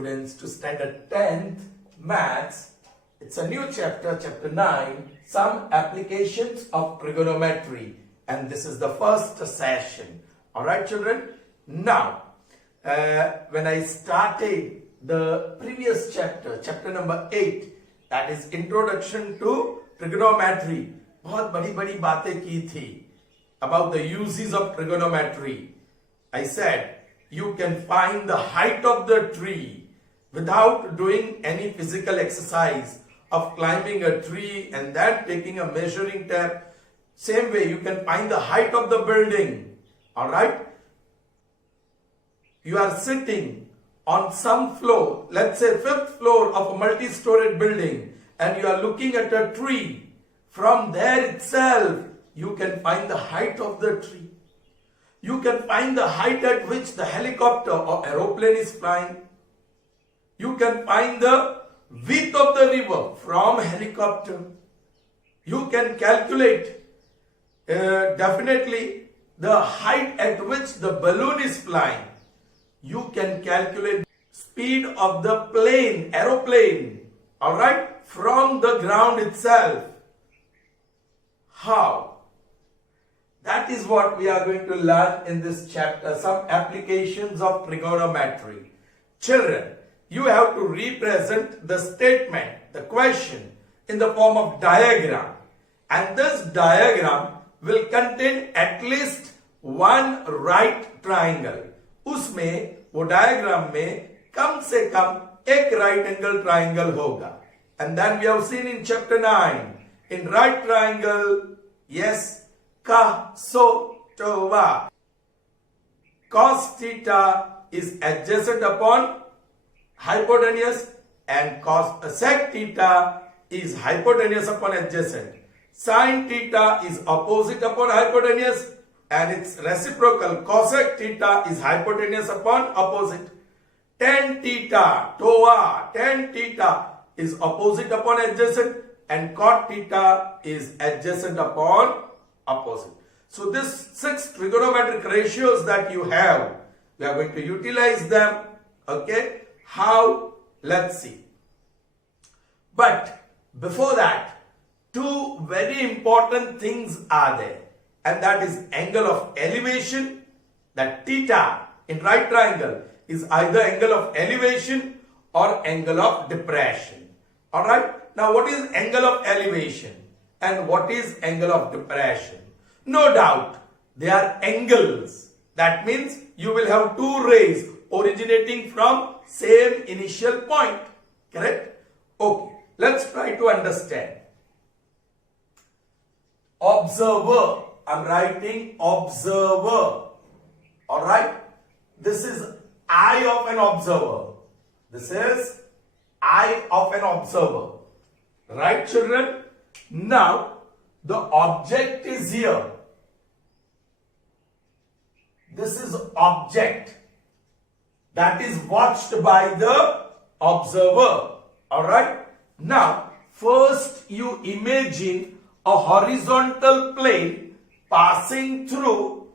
students to standard 10th maths. It's a new chapter, chapter 9, some applications of trigonometry, and this is the first session. All right, children. Now, when I started the previous chapter, chapter number 8, that is introduction to trigonometry, बहुत बड़ी बातें की थी about the uses of trigonometry. I said you can find the height of the tree without doing any physical exercise of climbing a tree and then taking a measuring tape. Same way you can find the height of the building. All right. You are sitting on some floor, let's say 5th floor of a multi-storied building, and you are looking at a tree. From there itself, you can find the height of the tree. You can find the height at which the helicopter or aeroplane is flying. You can find the width of the river from helicopter. You can calculate definitely the height at which the balloon is flying. You can calculate speed of the plane, aeroplane, all right, from the ground itself. How? That is what we are going to learn in this chapter, some applications of trigonometry. Children, you have to represent the statement, the question, in the form of diagram. And this diagram will contain at least one right triangle. उसमें वो diagram में कम से कम एक right angle triangle होगा. And then we have seen in chapter 9, in right triangle, yes, ka, so, to, va. Cos theta is adjacent upon hypotenuse and sec theta is hypotenuse upon adjacent. Sin theta is opposite upon hypotenuse and its reciprocal cosec theta is hypotenuse upon opposite. Tan theta, toa, tan theta is opposite upon adjacent and cot theta is adjacent upon opposite. So these 6 trigonometric ratios that you have, we are going to utilize them. Okay, how? Let's see. But before that, 2 very important things are there, and that is angle of elevation. That theta in right triangle is either angle of elevation or angle of depression. All right. Now, what is angle of elevation and what is angle of depression? No doubt, they are angles. That means you will have 2 rays originating from same initial point. Correct? Okay, let's try to understand. Observer. I'm writing observer. All right. This is eye of an observer. This is eye of an observer. Right, children? Now, the object is here. This is object that is watched by the observer. All right. Now, first you imagine a horizontal plane passing through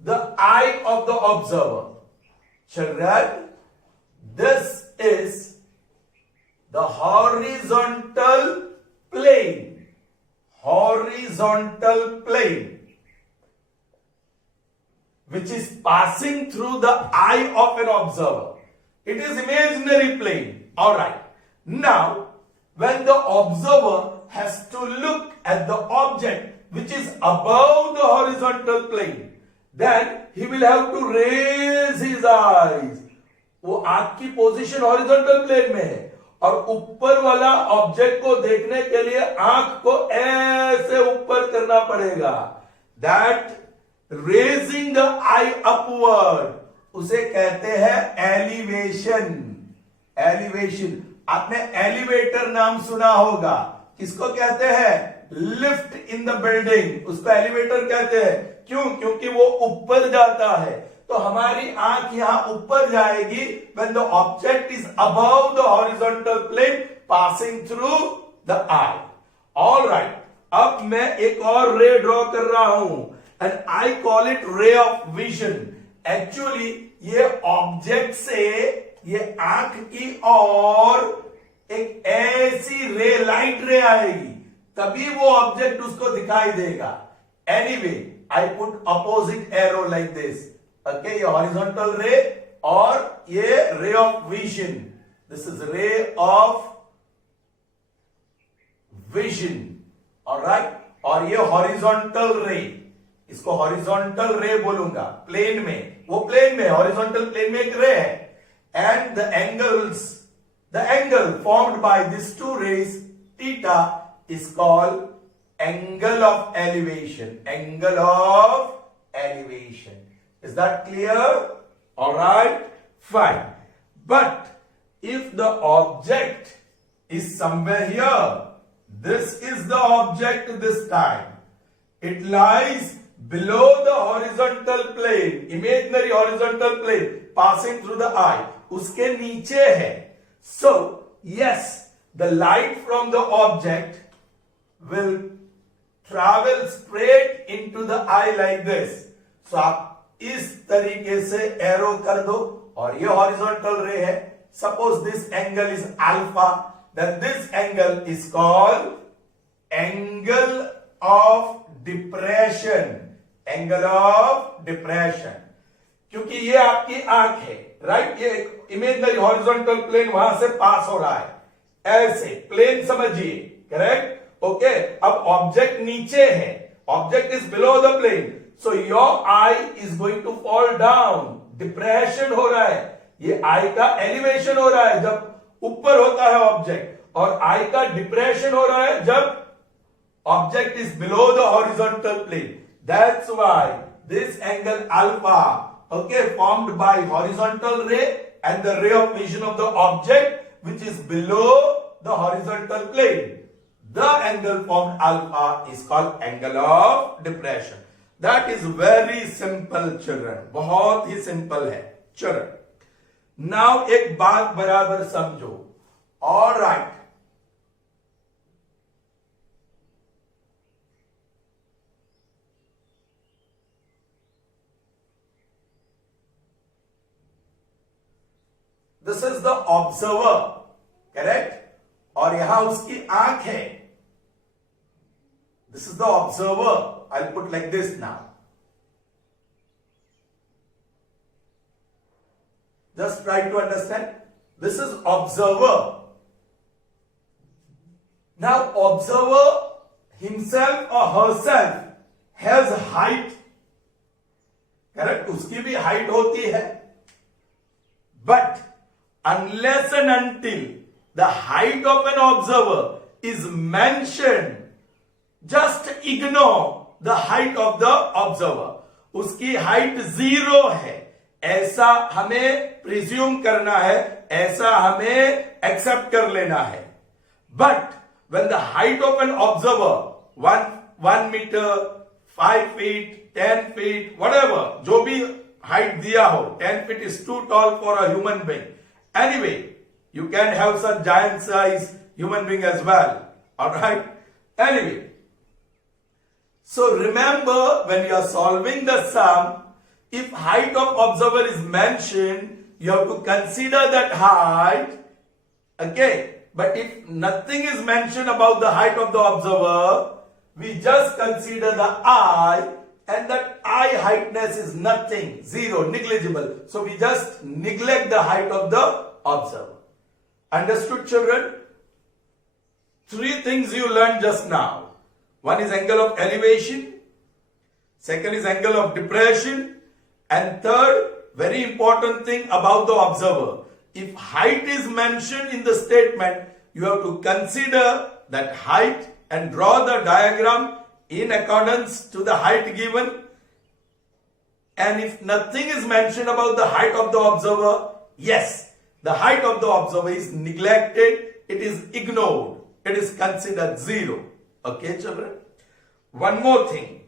the eye of the observer. Children, this is the horizontal plane. Horizontal plane which is passing through the eye of an observer. It is imaginary plane. All right. Now, when the observer has to look at the object which is above the horizontal plane, then he will have to raise his eyes. वो आंख की position horizontal plane में है और ऊपर वाला object को देखने के लिए आंख को ऐसे ऊपर करना पड़ेगा. That raising the eye upward, उसे कहते हैं एलिवेशन. एलिवेशन. आपने एलिवेटर नाम सुना होगा. किसको कहते हैं? Lift in the building. उसको एलिवेटर कहते हैं. क्यों? क्योंकि वो ऊपर जाता है. तो हमारी आंख यहां ऊपर जाएगी when the object is above the horizontal plane passing through the eye. All right. अब मैं एक और रे ड्रॉ कर रहा हूं and I call it ray of vision. Actually ये ऑब्जेक्ट से ये आंख की और एक ऐसी रे, लाइट रे आएगी, तभी वो ऑब्जेक्ट उसको दिखाई देगा. Anyway I put opposite arrow like this. Okay, ये हॉरिजॉन्टल रे और ये ray of vision. This is ray of vision. Alright, और ये हॉरिजॉन्टल रे, इसको हॉरिजॉन्टल रे बोलूंगा. प्लेन में, वो प्लेन में, हॉरिजॉन्टल प्लेन में एक रे है. And the angle formed by these two rays theta is called angle of elevation. Angle of elevation. Is that clear? All right, fine. But if the object is somewhere here, this is the object this time. It lies below the horizontal plane, imaginary horizontal plane passing through the eye. उसके नीचे है. So, yes, the light from the object will travel straight into the eye like this. So, आप इस तरीके से arrow कर दो और ये horizontal ray है. Suppose this angle is alpha, then this angle is called angle of depression. Angle of depression. क्योंकि ये आपकी आंख है, राइट. ये इमेजिनरी हॉरिजॉन्टल प्लेन वहां से पास हो रहा है, ऐसे प्लेन समझिए. करेक्ट. ओके, अब ऑब्जेक्ट नीचे है, object is below the plane, so your eye is going to fall down. Depression हो रहा है, ये आई का एलिवेशन हो रहा है जब ऊपर होता है ऑब्जेक्ट, और आई का डिप्रेशन हो रहा है जब object is below the horizontal plane. That's why this angle alpha, okay, formed by horizontal ray and the ray of vision of the object which is below the horizontal plane. The angle formed alpha is called angle of depression. That is very simple, children. बहुत ही simple है. children. Now एक बात बराबर समझो. All right. This is the observer, correct? और यहां उसकी आंख है. This is the observer. I'll put like this now. Just try to understand. This is observer. Now observer himself or herself has height. Correct? उसकी भी height होती है. But unless and until the height of an observer is mentioned, just ignore the height of the observer. उसकी height 0 है, ऐसा हमें presume करना है, ऐसा हमें एक्सेप्ट कर लेना है. But when the height of an observer 1 meter, 5 feet, 10 feet, whatever, जो भी height दिया हो, 10 feet is too tall for a human being. Anyway, you can have some giant size human being as well. Alright? Anyway, so remember when you are solving the sum, if height of observer is mentioned, you have to consider that height. Okay? But if nothing is mentioned about the height of the observer, we just consider the eye, and that eye heightness is nothing, 0, negligible. So we just neglect the height of the observer. Understood, children? 3 things you learned just now. One is angle of elevation, second is angle of depression, and third, very important thing about the observer. If height is mentioned in the statement, you have to consider that height and draw the diagram in accordance to the height given. And if nothing is mentioned about the height of the observer, yes, the height of the observer is neglected, it is ignored, it is considered 0. Okay, children? One more thing.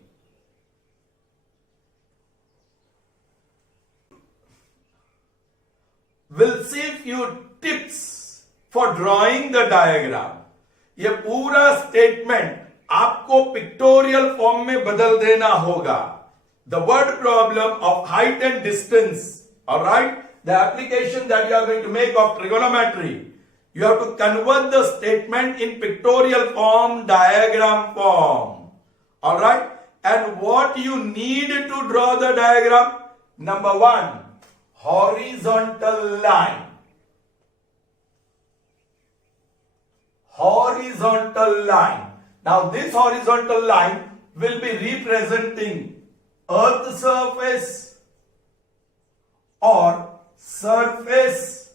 We'll see few tips for drawing the diagram. ये पूरा statement आपको pictorial form में बदल देना होगा. The word problem of height and distance, all right, the application that you are going to make of trigonometry, you have to convert the statement in pictorial form, diagram form. Alright? And what you need to draw the diagram? Number one, horizontal line. Horizontal line. Now this horizontal line will be representing earth surface or surface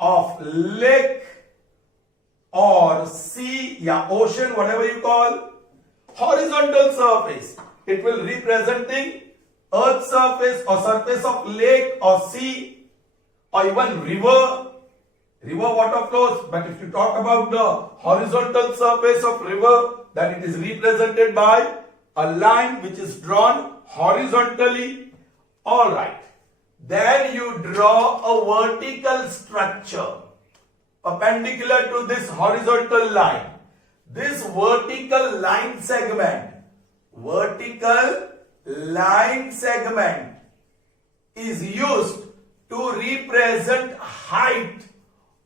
of lake or sea, ocean, whatever you call. Horizontal surface, it will representing earth surface or surface of lake or sea or even river water flows. But if you talk about the horizontal surface of river, then it is represented by a line which is drawn horizontally. Alright. Then you draw a vertical structure perpendicular to this horizontal line. This vertical line segment is used to represent height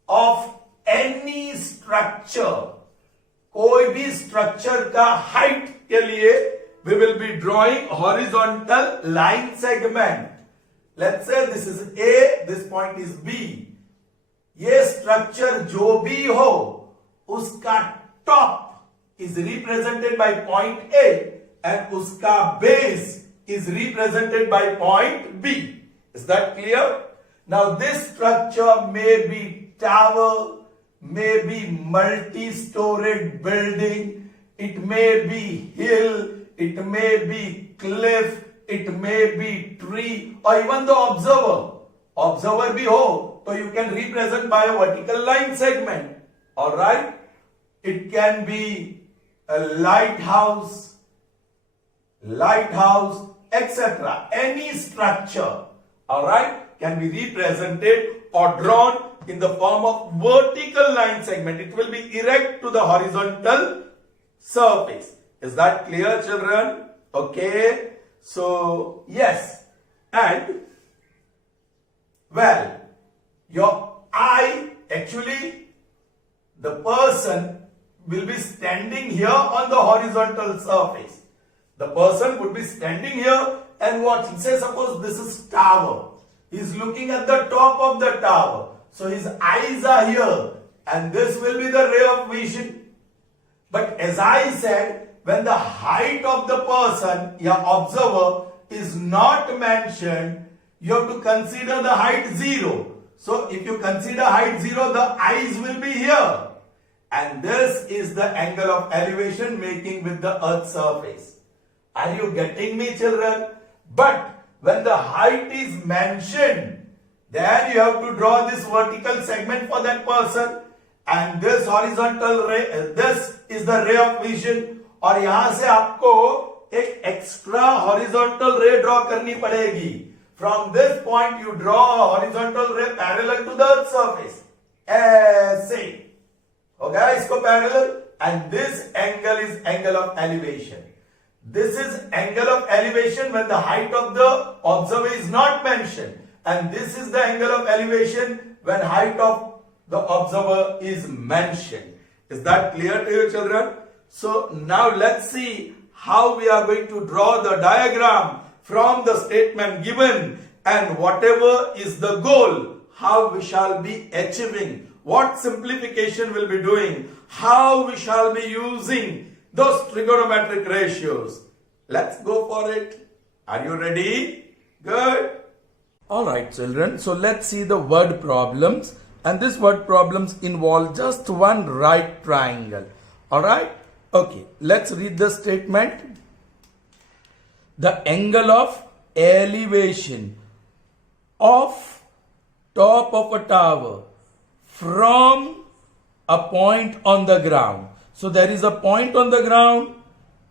of any structure. कोई भी structure का height के लिए we will be drawing horizontal line segment. Let's say this is A, this point is B. ये structure जो भी हो, उसका top is represented by point A and uska base is represented by point B. Is that clear? Now this structure may be tower, may be multi-storied building, it may be hill, it may be cliff, it may be tree or even the observer. Observer bhi ho, so you can represent by a vertical line segment. Alright? It can be a lighthouse, etc. Any structure, alright, can be represented or drawn in the form of vertical line segment. It will be erect to the horizontal surface. Is that clear, children? Okay. So, yes. And, well, your eye, actually, the person will be standing here on the horizontal surface. The person would be standing here and watching. Say suppose this is tower. He is looking at the top of the tower. So his eyes are here and this will be the ray of vision. But as I said, when the height of the person, your observer, is not mentioned, you have to consider the height 0. So if you consider height 0, the eyes will be here. And this is the angle of elevation making with the earth surface. Are you getting me, children? But when the height is mentioned, then you have to draw this vertical segment for that person. And this horizontal ray, this is the ray of vision. और यहां से आपको एक extra horizontal ray draw करनी पड़ेगी. From this point you draw a horizontal ray parallel to the earth surface. ऐसे. Okay, इसको parallel, and this angle is angle of elevation. This is angle of elevation when the height of the observer is not mentioned, and this is the angle of elevation when height of the observer is mentioned. Is that clear to you, children? So now let's see how we are going to draw the diagram from the statement given, and whatever is the goal, how we shall be achieving. What simplification we'll be doing, how we shall be using those trigonometric ratios. Let's go for it. Are you ready? Good. Alright, children. So let's see the word problems. And this word problems involve just one right triangle. Alright? Okay. Let's read the statement. The angle of elevation of top of a tower from a point on the ground. So there is a point on the ground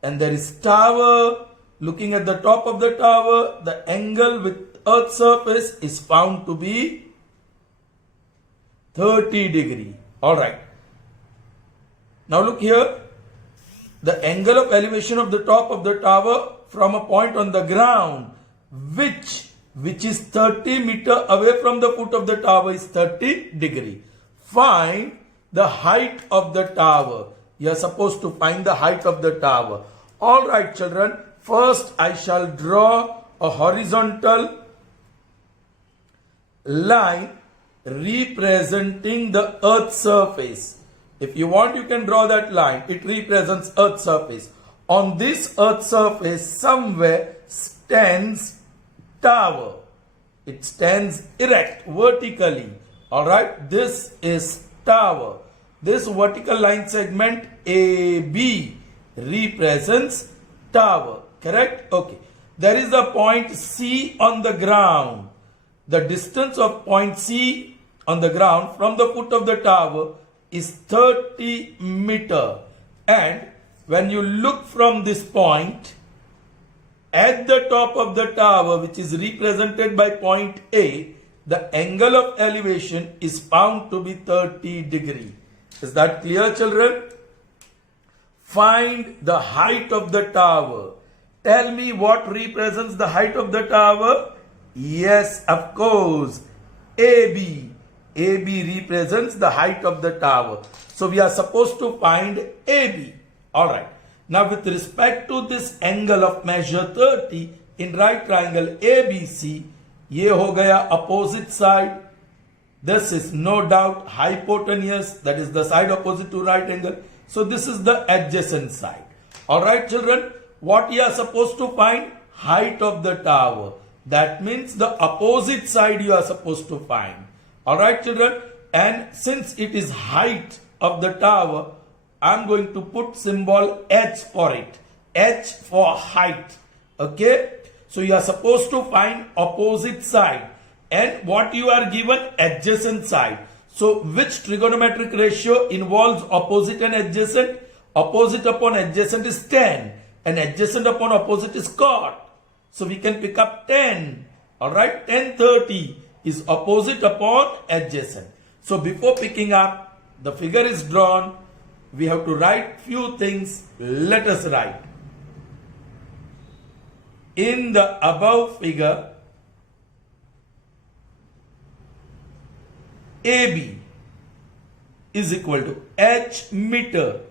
and there is tower. Looking at the top of the tower, the angle with earth surface is found to be 30 degree. Alright. Now look here. The angle of elevation of the top of the tower from a point on the ground which which is 30 meter away from the foot of the tower is 30 degree. Find the height of the tower. You are supposed to find the height of the tower. All right, children. First, I shall draw a horizontal line representing the earth's surface. If you want, you can draw that line. It represents earth's surface. On this earth's surface, somewhere stands tower. It stands erect vertically. All right, this is tower. This vertical line segment AB represents tower. Correct? Okay. There is a point C on the ground. The distance of point C on the ground from the foot of the tower is 30 meter. And when you look from this point at the top of the tower, which is represented by point A, the angle of elevation is found to be 30 degree. Is that clear, children? Find the height of the tower. Tell me what represents the height of the tower. Yes, of course. AB. AB represents the height of the tower. So we are supposed to find AB. All right. Now with respect to this angle of measure 30 in right triangle ABC, ये हो गया opposite side. This is no doubt hypotenuse, that is the side opposite to right angle. So this is the adjacent side. All right, children, what you are supposed to find? Height of the tower. That means the opposite side you are supposed to find. All right, children, and since it is height of the tower, I'm going to put symbol H for it. H for height. Okay. So you are supposed to find opposite side. And what you are given? Adjacent side. So which trigonometric ratio involves opposite and adjacent? Opposite upon adjacent is 10. And adjacent upon opposite is cot. So we can pick up 10. Alright. 10/30 is opposite upon adjacent. So before picking up, the figure is drawn. We have to write few things. Let us write. In the above figure, AB is equal to H meter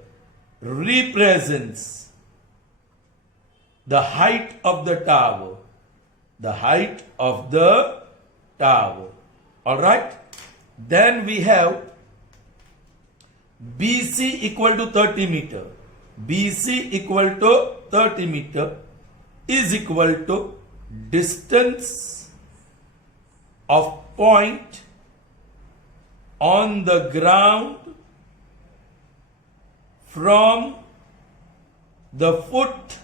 represents the height of the tower. The height of the tower. Alright. Then we have BC equal to 30 meter. BC equal to 30 meter is equal to distance of point on the ground from the foot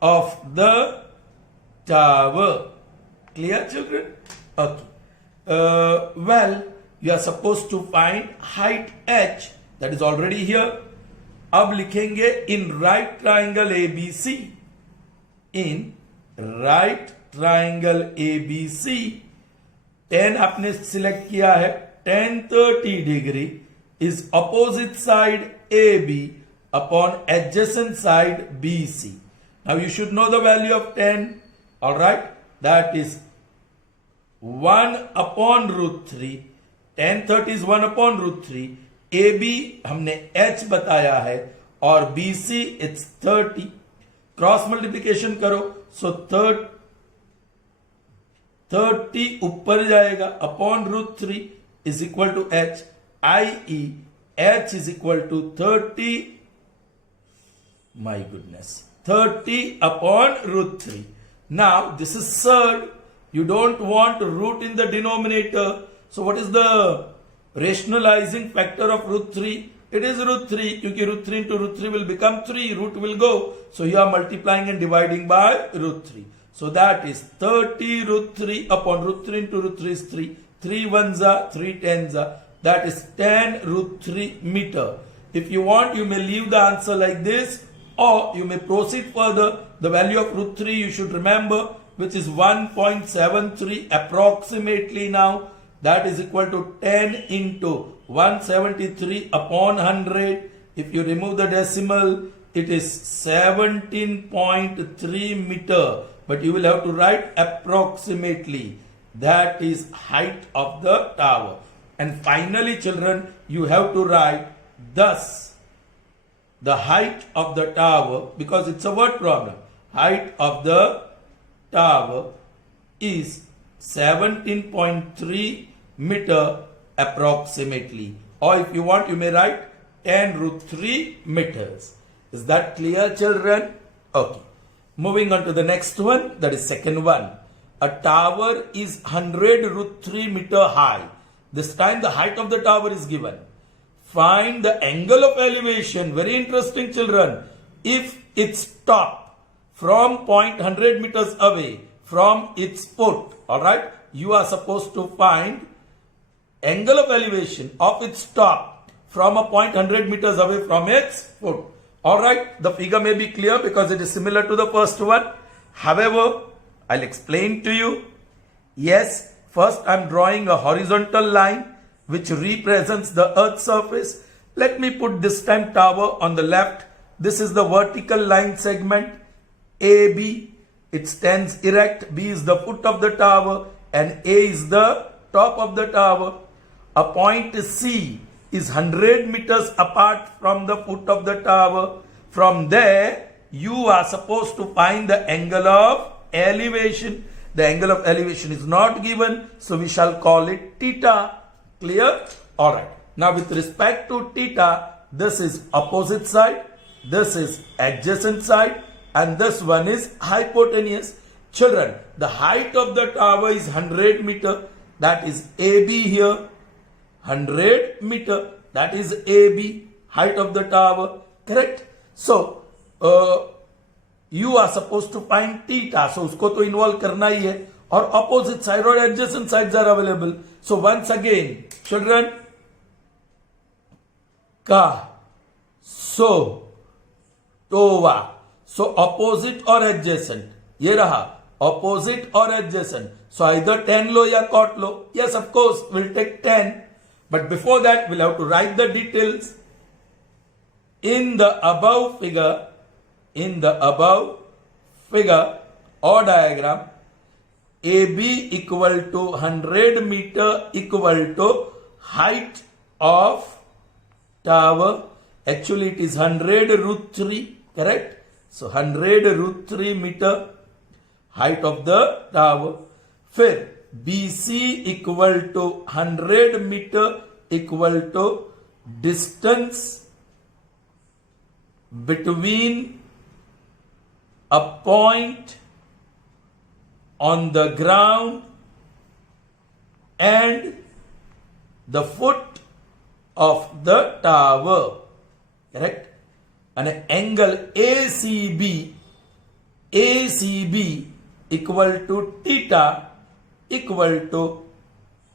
of the tower. Clear, children? Okay. Well, you are supposed to find height H, that is already here. अब लिखेंगे in right triangle ABC. In right triangle ABC, 10 आपने select किया है. 10/30 degree is opposite side AB upon adjacent side BC. Now you should know the value of 10. Alright, that is 1 upon root 3. 10/30 is 1 upon root 3. AB हमने H बताया है और BC it's 30. Cross multiplication करो. सो 30 ऊपर जाएगा upon root 3 is equal to H. i.e. H is equal to 30. My goodness. 30 upon root 3. Now this is third. You don't want root in the denominator. So what is the rationalizing factor of root 3? It is root 3. Because root 3 into root 3 will become 3. Root will go. So you are multiplying and dividing by root 3. So that is 30 root 3 upon root 3 into root 3 is 3. 3 ones are 3 tens are. That is 10 root 3 meter. If you want, you may leave the answer like this, or you may proceed further. The value of root 3 you should remember, which is 1.73 approximately now. That is equal to 10 into 173 upon 100. If you remove the decimal, it is 17.3 meter, but you will have to write approximately. That is height of the tower. And finally, children, you have to write thus the height of the tower, because it's a word problem. Height of the tower is 17.3 meter approximately. Or if you want, you may write 10 root 3 meters. Is that clear, children? Okay. Moving on to the next one, that is second one. A tower is 100 root 3 meter high. This time the height of the tower is given. Find the angle of elevation. Very interesting, children. If its top from point 100 meters away from its foot, alright, you are supposed to find angle of elevation of its top from a point 100 meters away from its foot. Alright, the figure may be clear because it is similar to the first one. However, I'll explain to you. Yes, first I'm drawing a horizontal line which represents the earth's surface. Let me put this time tower on the left. This is the vertical line segment AB. It stands erect. B is the foot of the tower and A is the top of the tower. A point C is 100 meters apart from the foot of the tower. From there, you are supposed to find the angle of elevation. The angle of elevation is not given, so we shall call it theta. Clear? Alright. Now with respect to theta, this is opposite side, this is adjacent side, and this one is hypotenuse. Children, the height of the tower is 100 meter. That is AB here. 100 meter. That is AB. Height of the tower. Correct? So, you are supposed to find theta. So, usko to involve karna hi hai. Or opposite side or adjacent sides are available. So, once again, children, ka, so, tova. So, opposite or adjacent. Ye raha. Opposite or adjacent. So, either tan lo ya cot lo. Yes, of course, we'll take tan. But before that, we'll have to write the details. In the above figure or diagram, AB equal to 100 meter equal to height of tower. Actually, it is 100 root 3, correct? So, 100 root 3 meter height of the tower. फिर BC equal to 100 meter equal to distance between a point on the ground and the foot of the tower. Correct? And an angle ACB equal to theta equal to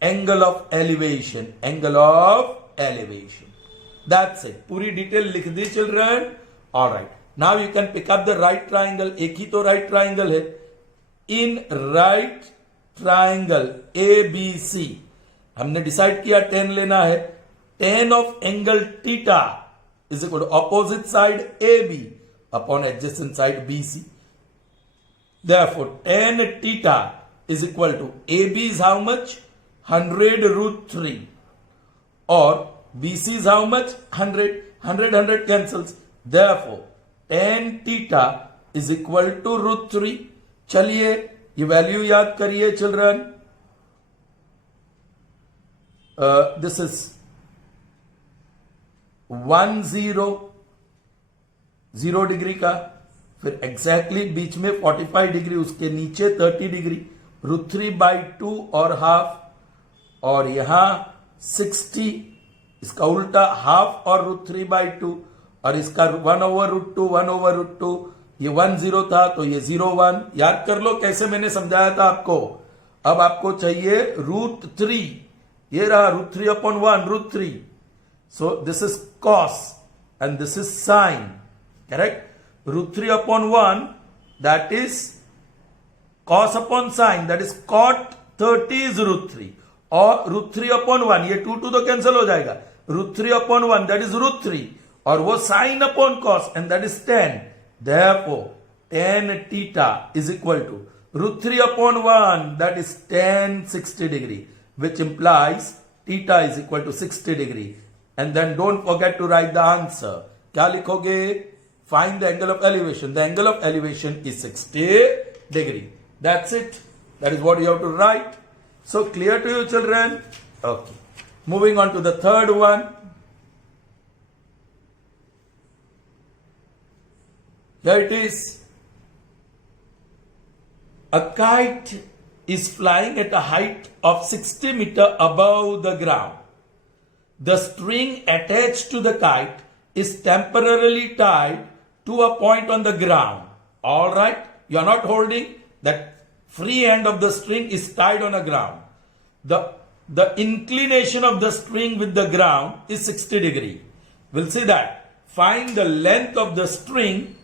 angle of elevation. That's it. Puri detail likh di, children. Alright. Now you can pick up the right triangle. एक ही तो right triangle है. In right triangle ABC, हमने decide किया tan लेना है. Tan of angle theta is equal to opposite side AB upon adjacent side BC. Therefore, tan theta is equal to AB is how much? 100 root 3. Or BC is how much? 100. 100 cancels. Therefore, tan theta is equal to root 3. चलिए ये value याद करिए children. This is 100 degree का, फिर exactly बीच में 45 degree, उसके नीचे 30 degree, root 3/2 और हाफ, और यहां 60, इसका उल्टा हाफ और रूट 3/2, और इसका 1/√2 1/√2. ये 10 था तो ये 01. याद कर लो कैसे मैंने समझाया था आपको. अब आपको चाहिए रूट 3. ये रहा root 3/1 root 3. So this is cos and this is sine. Correct? Root 3/1 that is cos upon sin, that is cot 30 is root 3. और रूट 3/1, ये 2 तो कैंसिल हो जाएगा. रूट 3/1 that is root 3, और वो sine upon cos and that is 10. Therefore, tan theta is equal to root 3 upon 1, that is tan 60 degree, which implies theta is equal to 60 degree. And then don't forget to write the answer. क्या लिखोगे? Find the angle of elevation. The angle of elevation is 60 degree. That's it. That is what you have to write. So clear to you, children? Okay. Moving on to the third one. Here it is. A kite is flying at a height of 60 meters above the ground. The string attached to the kite is temporarily tied to a point on the ground. All right? You are not holding. That free end of the string is tied on the ground. The inclination of the string with the ground is 60 degree. We'll see that. Find the length of the string,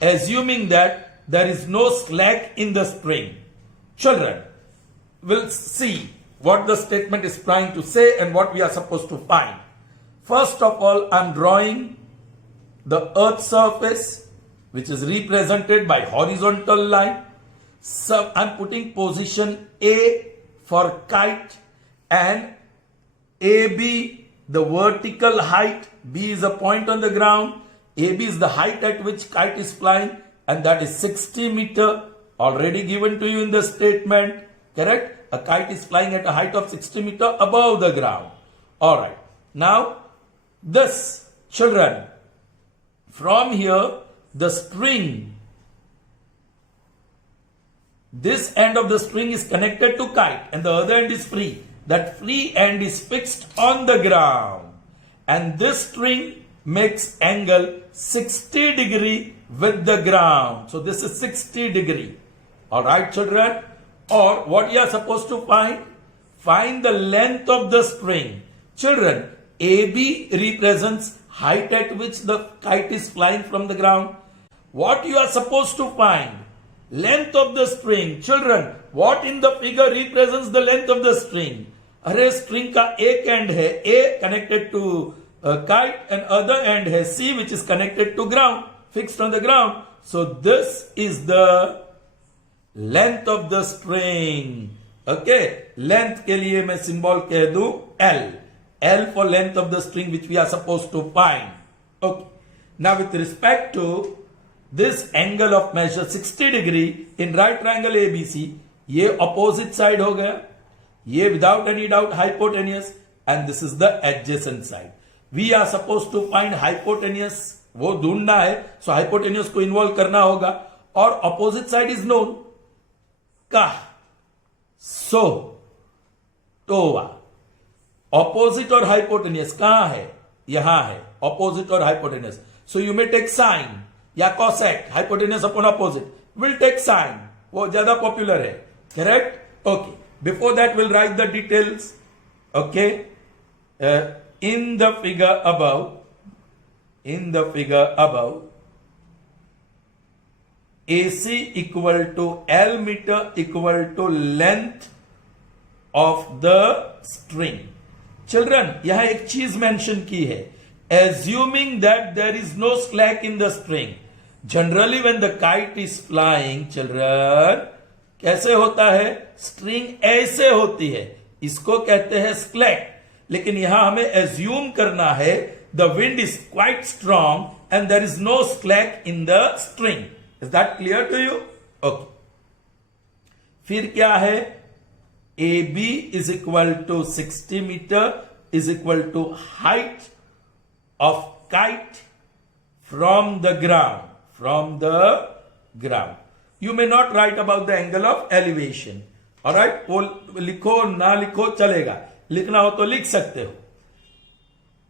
assuming that there is no slack in the string. Children, we'll see what the statement is trying to say and what we are supposed to find. First of all, I'm drawing the earth surface, which is represented by horizontal line. So I'm putting position A for kite and AB, the vertical height. B is a point on the ground. AB is the height at which kite is flying, and that is 60 meter, already given to you in the statement. Correct? A kite is flying at a height of 60 meter above the ground. Alright. Now, this, children, from here, the string, this end of the string is connected to kite and the other end is free. That free end is fixed on the ground. And this string makes angle 60 degree with the ground. So this is 60 degree. Alright, children? Or what you are supposed to find? Find the length of the string. Children, AB represents height at which the kite is flying from the ground. What you are supposed to find? Length of the string. Children, what in the figure represents the length of the string? अरे string का एक end है A connected to kite and other end है C which is connected to ground, fixed on the ground. So this is the length of the string. Okay, length के लिए मैं symbol कह दूं L. L for length of the string which we are supposed to find. Okay. Now with respect to this angle of measure 60 degree in right triangle ABC, ये opposite side हो गया, ये without any doubt hypotenuse, and this is the adjacent side. We are supposed to find hypotenuse, वो ढूंढना है, so hypotenuse को involve करना होगा, और opposite side is known, का, so, टोवा. Opposite और hypotenuse कहाँ है? यहाँ है. Opposite और hypotenuse. So you may take sine या cosec, hypotenuse upon opposite. We'll take sine. वो ज़्यादा popular है. Correct? Okay. Before that, we'll write the details. Okay. In the figure above, AC equal to L meter equal to length of the string. Children, यहाँ एक चीज mention की है. Assuming that there is no slack in the string. Generally when the kite is flying, children, कैसे होता है? String ऐसे होती है. इसको कहते हैं slack. लेकिन यहां हमें assume करना है the wind is quite strong and there is no slack in the string. Is that clear to you? Okay. फिर क्या है? AB is equal to 60 meter is equal to height of kite from the ground. You may not write about the angle of elevation. Alright? वो लिखो ना लिखो चलेगा. लिखना हो तो लिख सकते हो.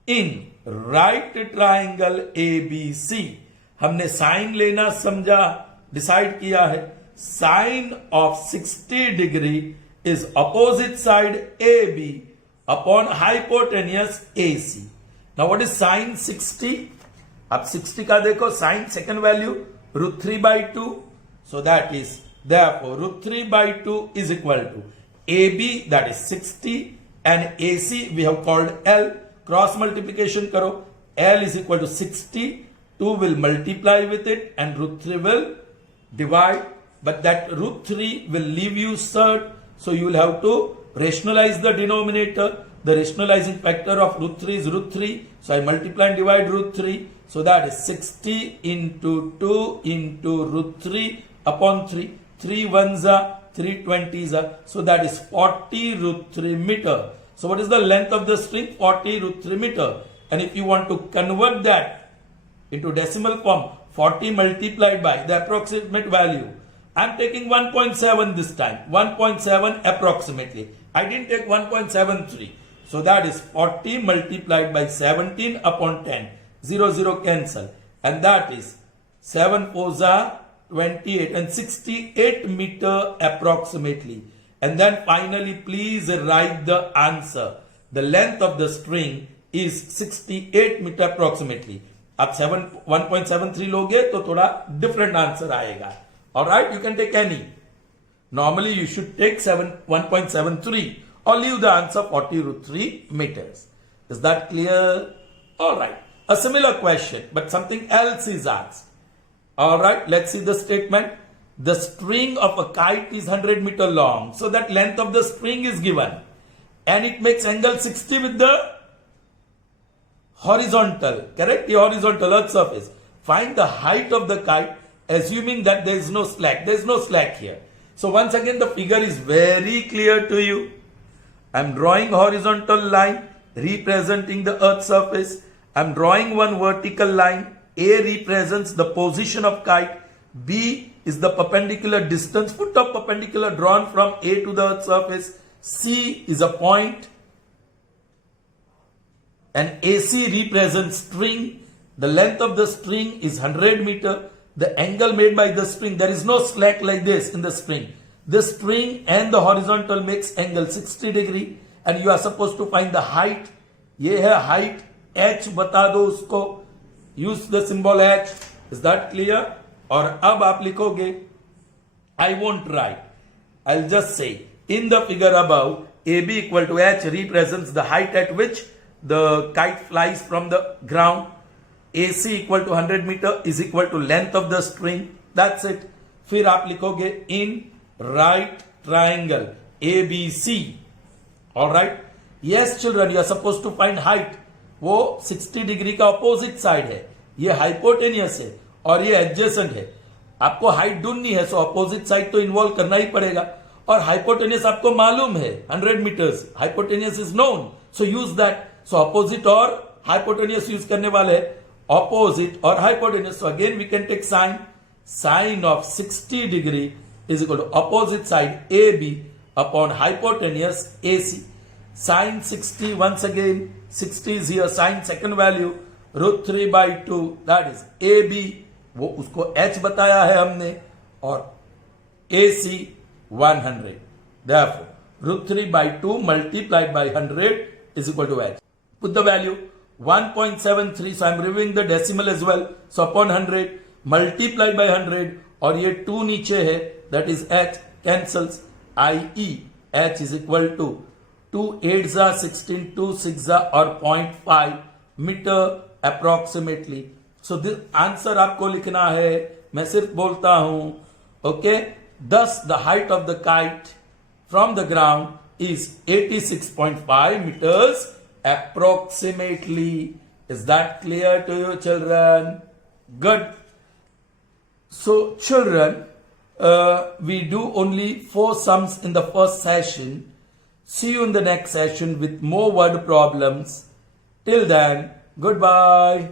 In right triangle ABC, हमने साइन लेना समझा, डिसाइड किया है. Sine of 60 degree is opposite side AB upon hypotenuse AC. Now what is sine 60? अब 60 का देखो, sine second value root 3 by 2. So that is, therefore root 3 by 2 is equal to AB, that is 60, and AC we have called L. Cross multiplication karo. L is equal to 60. 2 will multiply with it and root 3 will divide. But that root 3 will leave you third. So you will have to rationalize the denominator. The rationalizing factor of root 3 is root 3. So I multiply and divide root 3. So that is 60 into 2 into root 3 upon 3. 3 ones are 3 20s are. So that is 40 root 3 meter. So what is the length of the string? 40 root 3 meter. And if you want to convert that into decimal form, 40 multiplied by the approximate value. I am taking 1.7 this time. 1.7 approximately. I didn't take 1.73. So that is 40 multiplied by 17 upon 10. 0, 0 cancel. And that is 7 4s are 28 and 68 meter approximately. And then finally please write the answer. The length of the string is 68 meter approximately. आप 1.73 लोगे तो थोड़ा different answer आएगा. Alright, you can take any. Normally you should take 1.73 or leave the answer 40 root 3 meters. Is that clear? Alright. A similar question, but something else is asked. Alright, let's see the statement. The string of a kite is 100 meter long. So that length of the string is given. And it makes angle 60 with the horizontal. Correct? The horizontal earth surface. Find the height of the kite, assuming that there is no slack. There is no slack here. So once again the figure is very clear to you. I am drawing horizontal line representing the earth surface. I am drawing one vertical line. A represents the position of kite. B is the perpendicular distance, foot of perpendicular drawn from A to the earth surface. C is a point. And AC represents string. The length of the string is 100 meter. The angle made by the string, there is no slack like this in the string. The string and the horizontal makes angle 60 degree. And you are supposed to find the height. ये है height. H बता दो उसको. Use the symbol H. Is that clear? और अब आप लिखोगे, I won't write. I'll just say, in the figure above, AB equal to H represents the height at which the kite flies from the ground. AC equal to 100 meter is equal to length of the string. That's it. फिर आप लिखोगे in right triangle ABC. Alright? Yes children, you are supposed to find height. वो 60 degree का opposite side है. ये hypotenuse है और ये एडजेसेंट है. आपको हाइट ढूंढनी है, सो ऑपोजिट साइड तो इन्वॉल्व करना ही पड़ेगा. और हाइपोटेनियस आपको मालूम है 100 metres. Hypotenuse is known, so use that. So opposite और हाइपोटेनियस यूज करने वाले ऑपोजिट और hypotenuse. So again we can take sine. Sine of 60 degree is equal to opposite side AB upon hypotenuse AC. Sine 60, once again 60 is here, sine second value root 3 by 2, that is AB, वो उसको H बताया है हमने, और AC 100. Therefore root 3 by 2 multiplied by 100 is equal to H. Put the value 1.73, so I am reviewing the decimal as well. So upon 100 multiplied by 100, और ये 2 नीचे है, that is H cancels, i.e. H is equal to 2 8s are 16, 2 6s are or 0.5 meter approximately. So this answer आपको लिखना है, मैं सिर्फ बोलता हूं. Okay, thus the height of the kite from the ground is 86.5 meters approximately. Is that clear to you children? Good. So children, we do only 4 sums in the first session. See you in the next session with more word problems. Till then, goodbye.